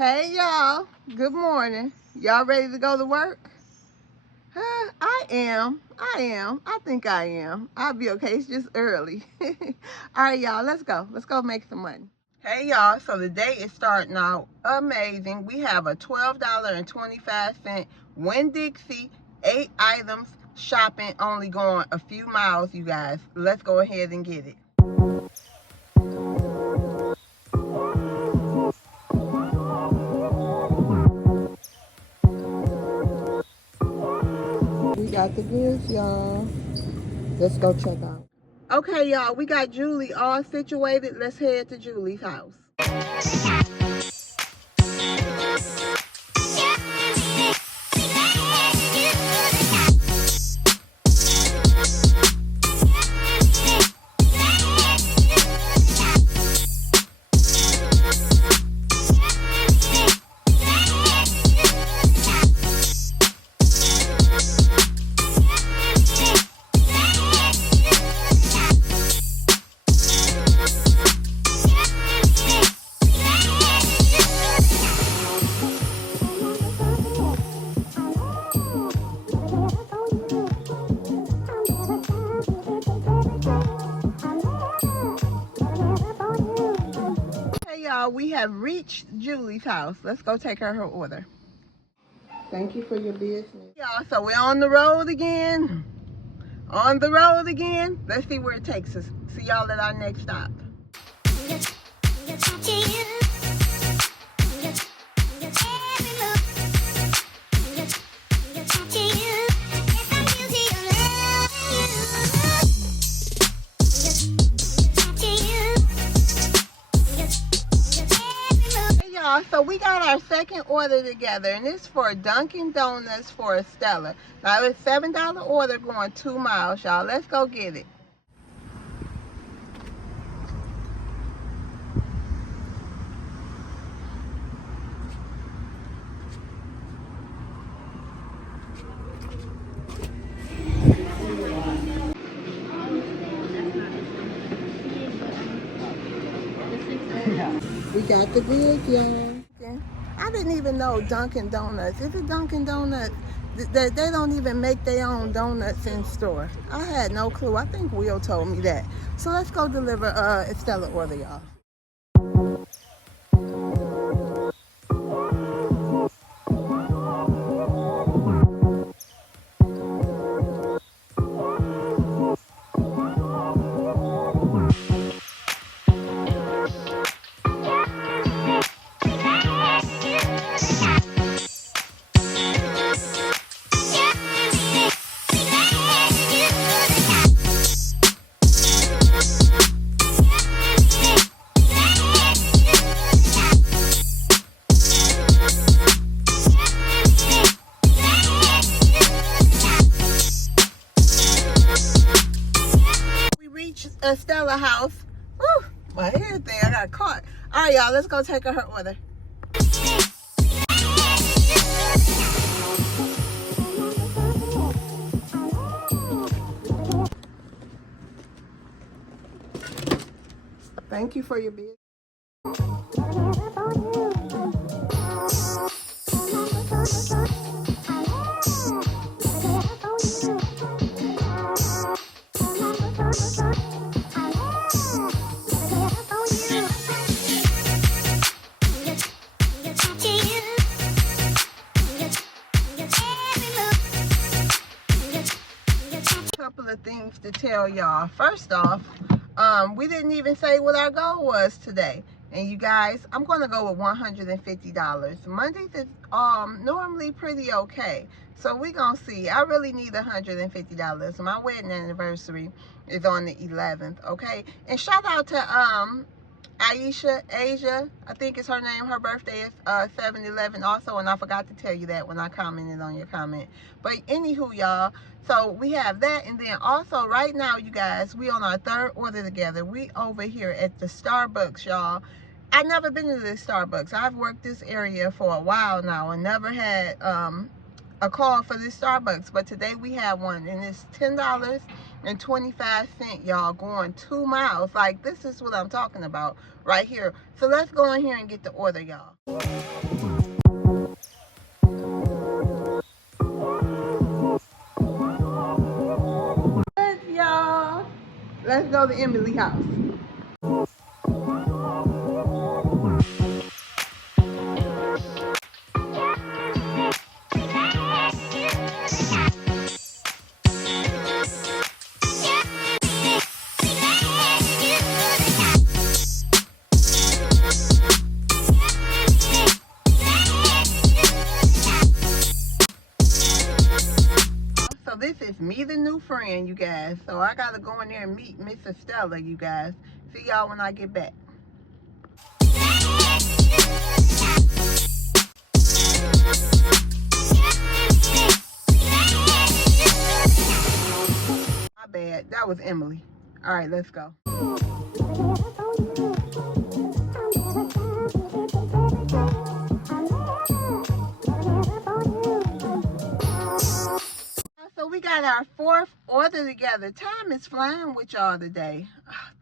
Hey y'all, good morning. Y'all ready to go to work? I am. I think I am. I'll be okay. It's just early. All right, y'all, let's go. Let's go make some money. Hey y'all, so the day is starting out amazing. We have a $12.25 Winn-Dixie 8 items shopping, only going a few miles, you guys. Let's go ahead and get it. We got the goods, y'all. Let's go check out. Okay, y'all, we got Julie all situated. Let's head to Julie's house. We have reached Julie's house. Let's go take her order. Thank you for your business. Y'all, so we're on the road again. Let's see where it takes us. See y'all at our next stop. So we got our second order together, and it's for Dunkin' Donuts for Estella. Now it's $7 order going 2 miles, y'all. Let's go get it. We got the goods, y'all. I didn't even know Dunkin' Donuts. Is it Dunkin' Donuts? They don't even make their own donuts in store. I had no clue. I think Will told me that. So let's go deliver Estella order, y'all. Estella house. Woo, my hair thing, I got caught. All right, y'all, let's go take her order. Thank you for your business. Of things to tell y'all. First off, we didn't even say what our goal was today, and you guys, I'm gonna go with $150. Mondays is normally pretty okay, so we gonna see. I really need $150. My wedding anniversary is on the 11th. Okay, and shout out to Asia, I think it's her name. Her birthday is 7/11 also, and I forgot to tell you that when I commented on your comment. But anywho, y'all, so we have that, and then also right now, you guys, we on our third order together. We over here at the Starbucks, y'all. I've never been to this Starbucks. I've worked this area for a while now and never had a call for this Starbucks, but today we have one, and it's $10.25, y'all, going 2 miles. Like, this is what I'm talking about right here. So let's go in here and get the order, y'all. Y'all, let's go to Emily's house. So this is me, the new friend, you guys. So I gotta go in there and meet Miss Estella, you guys. See y'all when I get back. My bad, that was Emily. All right, let's go. So we got our 4th order together. Time is flying with y'all today.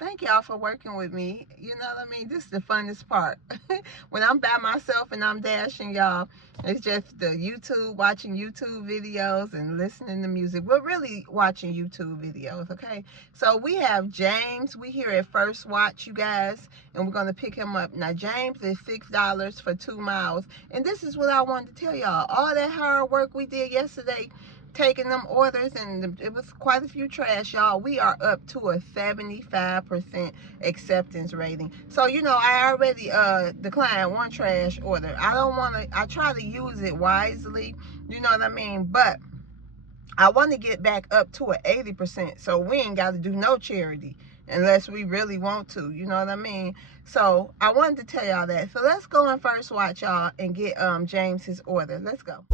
Thank y'all for working with me. You know what I mean? This is the funnest part. When I'm by myself and I'm dashing, y'all, it's just the YouTube, watching YouTube videos and listening to music. We're really watching YouTube videos, okay? So we have James. We here at First Watch, you guys, and we're going to pick him up. Now, James is $6 for 2 miles. And this is what I wanted to tell y'all. All that hard work we did yesterday, taking them orders, and it was quite a few trash, y'all. We are up to a 75% acceptance rating. So, you know, I already declined one trash order. I don't want to, I try to use it wisely, you know what I mean? But I want to get back up to an 80%, so we ain't got to do no charity unless we really want to, you know what I mean? So I wanted to tell y'all that. So let's go and First Watch, y'all, and get James his order. Let's go.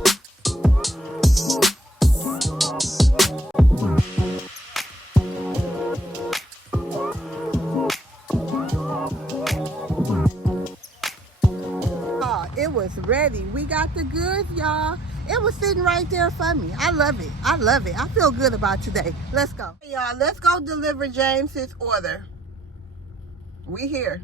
It was ready. We got the goods, y'all. It was sitting right there for me. I love it. I love it. I feel good about today. Let's go. Hey, y'all, let's go deliver James his order. We here.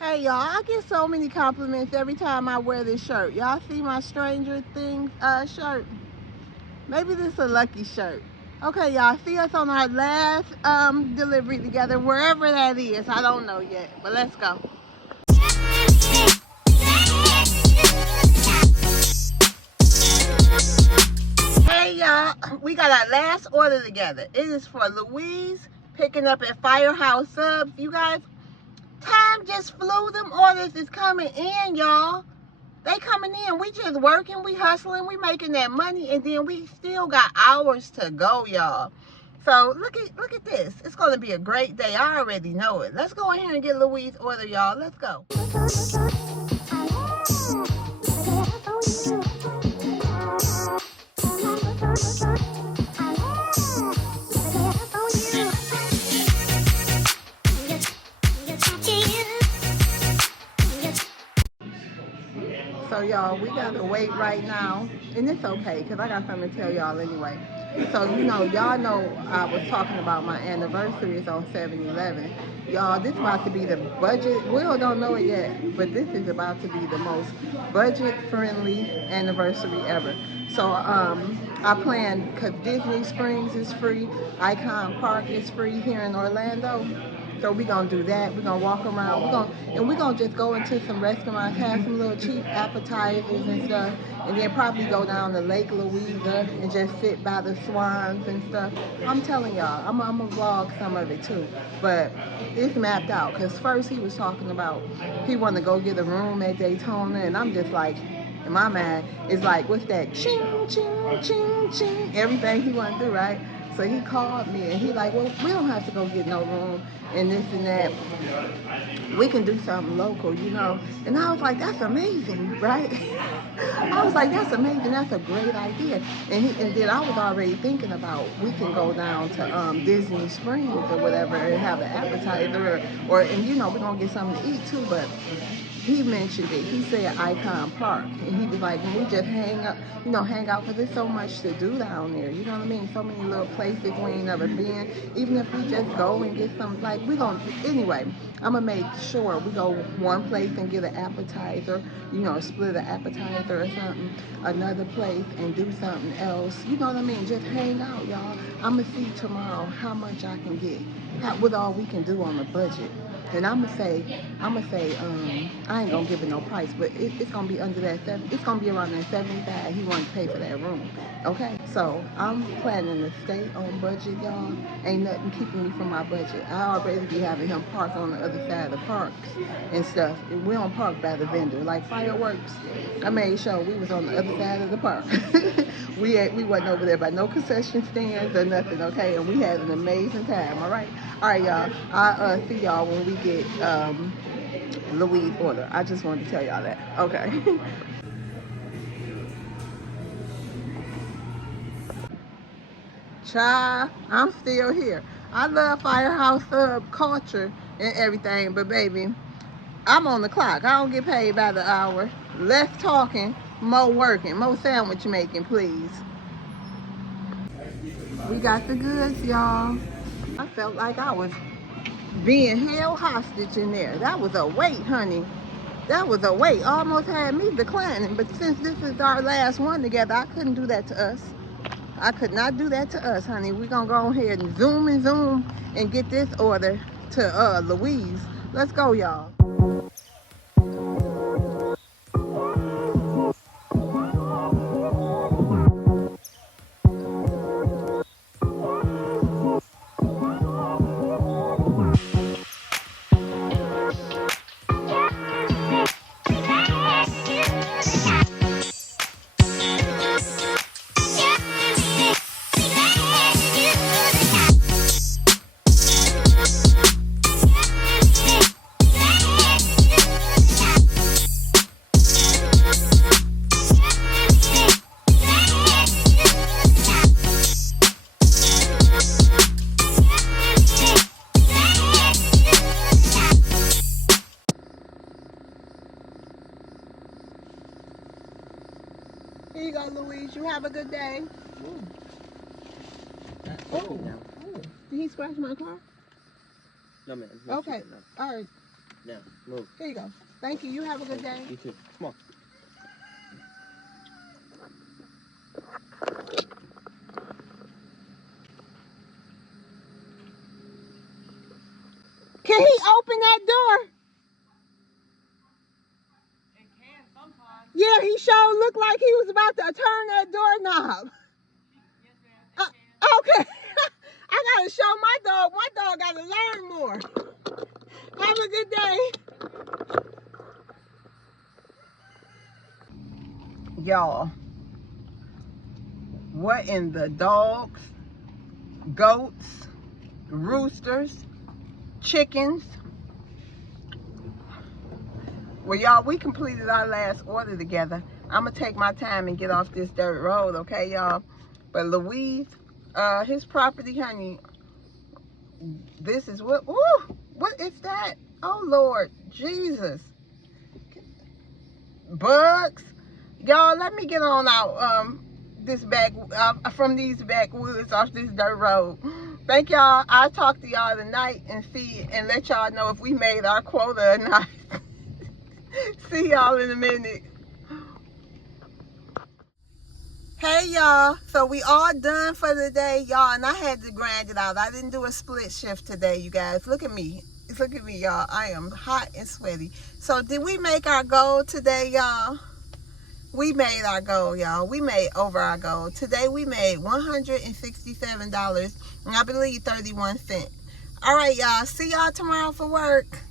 Hey y'all, I get so many compliments every time I wear this shirt. Y'all see my Stranger Things shirt? Maybe this is a lucky shirt. Okay, y'all, see us on our last delivery together, wherever that is. I don't know yet, but let's go. Hey y'all, we got our last order together. It is for Louise, picking up at Firehouse Subs. You guys, time just flew. Them orders is coming in, y'all. They coming in. We just working, we hustling, we making that money, and then we still got hours to go, y'all. So look at this. It's gonna be a great day. I already know it. Let's go in here and get Louise's order, y'all. Let's go. So y'all, we gotta wait right now, and it's okay because I got something to tell y'all anyway. So you know, y'all know I was talking about my anniversaries on 7-11. Y'all, this about to be the budget. Will don't know it yet, but this is about to be the most budget-friendly anniversary ever. So I planned, because Disney Springs is free, Icon Park is free here in Orlando. So we're gonna do that. We're gonna walk around. We're gonna just go into some restaurants, have some little cheap appetizers and stuff, and then probably go down to Lake Louisa and just sit by the swans and stuff. I'm telling y'all, I'm gonna vlog some of it too. But it's mapped out, because first he was talking about he wanted to go get a room at Daytona, and I'm just like, in my mind, it's like, what's that? Ching, ching, ching, ching. Everything he want to do, right? So he called me and he like, well, we don't have to go get no room and this and that. We can do something local, you know. And I was like, that's amazing, right? I was like, that's amazing. That's a great idea. And then I was already thinking about we can go down to Disney Springs or whatever and have an appetizer and you know, we're gonna get something to eat too. But he mentioned it. He said Icon Park, and he was like, when we just hang out, because there's so much to do down there. You know what I mean? So many little places we ain't never been. Even if we just go and get some, like, anyway, I'm gonna make sure we go one place and get an appetizer, you know, split an appetizer or something, another place and do something else. You know what I mean? Just hang out, y'all. I'm gonna see tomorrow how much I can get, what all we can do on the budget. And I'm gonna say, I ain't gonna give it no price, but it's gonna be under that it's gonna be around that 75. He wanted to pay for that room. Okay, so I'm planning to stay on budget, y'all. Ain't nothing keeping me from my budget. I already be having him park on the other side of the parks and stuff. We don't park by the vendor, like fireworks. I made sure we was on the other side of the park. we wasn't over there by no concession stands or nothing. Okay, and we had an amazing time. All right, y'all. I'll see y'all when we get Louise' order. I just wanted to tell y'all that. Okay. Child, I'm still here. I love Firehouse culture and everything, but baby, I'm on the clock. I don't get paid by the hour. Less talking, more working, more sandwich making, please. We got the goods, y'all. I felt like I was being held hostage in there. That was a weight, honey. That was a weight. Almost had me declining. But since this is our last one together, I couldn't do that to us. I could not do that to us, honey. We're going to go ahead and zoom and get this order to Louise. Let's go, y'all. Here you go, Louise. You have a good day. Oh. Did he scratch my car? No, man. Okay. All right. Now, move. Here you go. Thank you. You have a good day. You too. Come on. Can he open that door? It can sometimes. Yeah, he sure looked like he was about to turn that doorknob. Yes, ma'am. Okay. I gotta show my dog. My dog gotta learn more. Have a good day. Y'all, what in the dogs, goats, roosters, chickens? Well, y'all, we completed our last order together. I'm gonna take my time and get off this dirt road, okay, y'all? But Louise, his property, honey, this is what, ooh, what is that? Oh, Lord, Jesus. Bugs. Y'all, let me get on out from these backwoods off this dirt road. Thank y'all. I'll talk to y'all tonight and let y'all know if we made our quota or not. See y'all in a minute. Hey y'all, so we all done for the day, y'all, and I had to grind it out. I didn't do a split shift today, you guys. Look at me. Look at me, y'all. I am hot and sweaty. So did we make our goal today, y'all? We made our goal, y'all. We made over our goal. Today we made $167 and I believe 31 cents. All right, y'all. See y'all tomorrow for work.